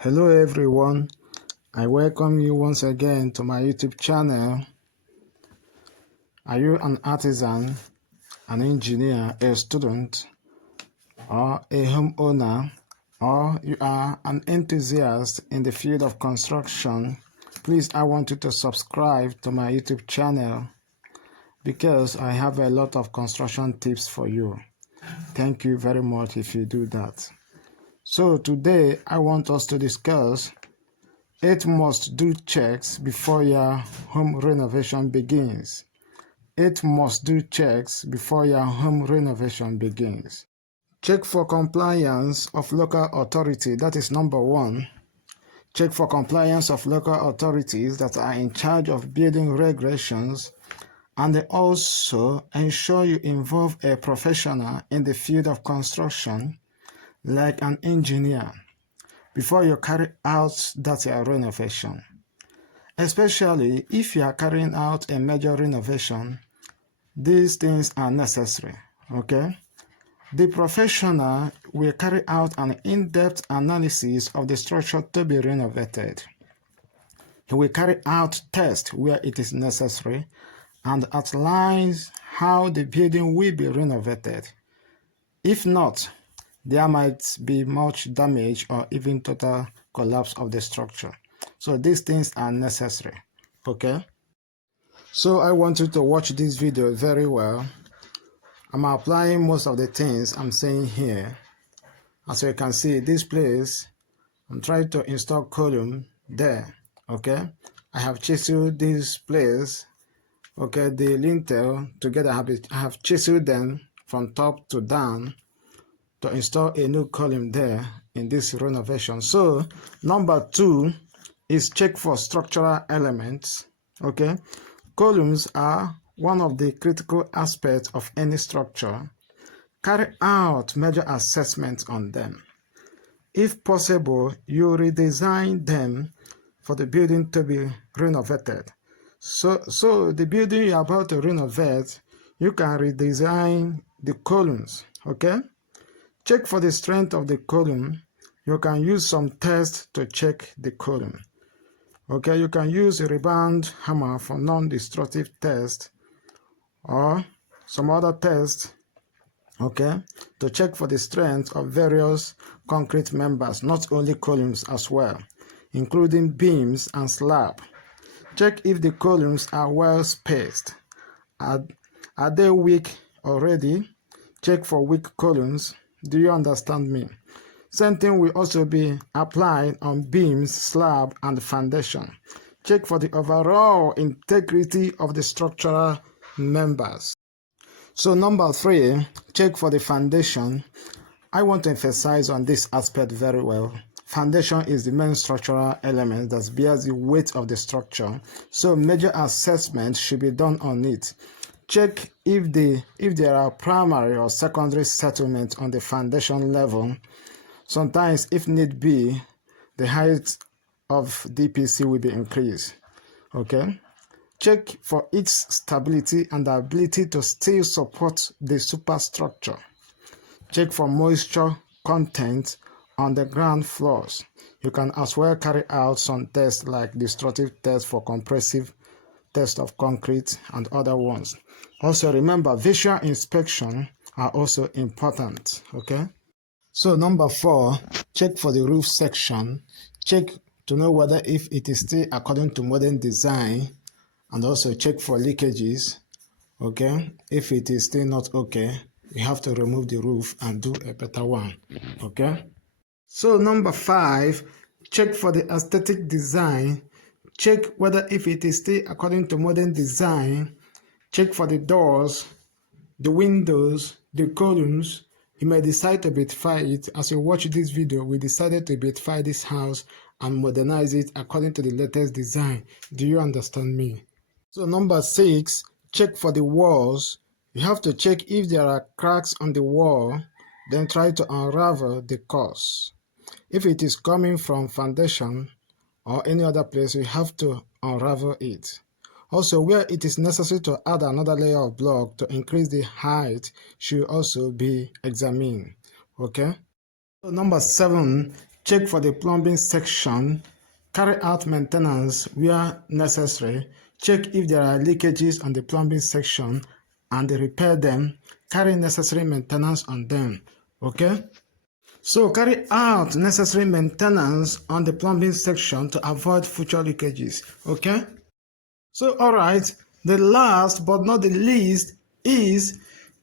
Hello everyone, I welcome you once again to my YouTube channel. Are you an artisan, an engineer, a student, or a homeowner, or you are an enthusiast in the field of construction? Please, I want you to subscribe to my YouTube channel because I have a lot of construction tips for you. Thank you very much if you do that. So today I want us to discuss 8 must-do checks before your home renovation begins. 8 must-do checks before your home renovation begins. Check for compliance of local authority. That is number 1. Check for compliance of local authorities that are in charge of building regulations, and also ensure you involve a professional in the field of construction, like an engineer, before you carry out that renovation. Especially if you are carrying out a major renovation, these things are necessary, okay? The professional will carry out an in-depth analysis of the structure to be renovated. He will carry out tests where it is necessary and outlines how the building will be renovated. If not, there might be much damage or even total collapse of the structure. So these things are necessary, okay? So I want you to watch this video very well. I'm applying most of the things I'm saying here. As you can see, this place, I'm trying to install column there, okay? I have chiseled this place, okay, the lintel together. I have chiseled them from top to down to install a new column there in this renovation. So number 2 is check for structural elements, okay? Columns are one of the critical aspects of any structure. Carry out major assessments on them. If possible, you redesign them for the building to be renovated. So the building you're about to renovate, you can redesign the columns, okay? Check for the strength of the column. You can use some tests to check the column. Okay, you can use a rebound hammer for non-destructive test or some other test, okay, to check for the strength of various concrete members, not only columns as well, including beams and slab. Check if the columns are well spaced. Are they weak already? Check for weak columns. Do you understand me? Same thing will also be applied on beams, slab, and foundation. Check for the overall integrity of the structural members. So number 3, check for the foundation. I want to emphasize on this aspect very well. Foundation is the main structural element that bears the weight of the structure, so major assessment should be done on it. Check if there are primary or secondary settlements on the foundation level. Sometimes, if need be, the height of DPC will be increased, okay? Check for its stability and the ability to still support the superstructure. Check for moisture content on the ground floors. You can as well carry out some tests like destructive tests for compressive test of concrete and other ones. Also remember, visual inspection are also important, okay? So number 4, check for the roof section. Check to know whether if it is still according to modern design, and also check for leakages, okay? If it is still not okay, you have to remove the roof and do a better one, okay? So number 5, check for the aesthetic design. Check whether if it is still according to modern design. Check for the doors, the windows, the columns. You may decide to beautify it. As you watch this video, we decided to beautify this house and modernize it according to the latest design. Do you understand me? So number 6, check for the walls. You have to check if there are cracks on the wall, then try to unravel the cause. If it is coming from foundation or any other place, you have to unravel it. Also, where it is necessary to add another layer of block to increase the height should also be examined, okay? So number 7, check for the plumbing section, carry out maintenance where necessary, check if there are leakages on the plumbing section and repair them, carry necessary maintenance on them. Okay? So carry out necessary maintenance on the plumbing section to avoid future leakages. Okay? So, all right, the last but not the least is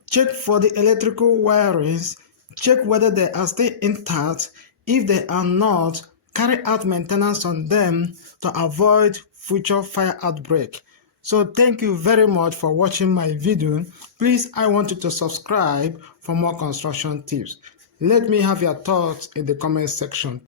check for the electrical wirings, check whether they are still intact. If they are not, carry out maintenance on them to avoid future fire outbreak. So thank you very much for watching my video. Please, I want you to subscribe for more construction tips. Let me have your thoughts in the comment section.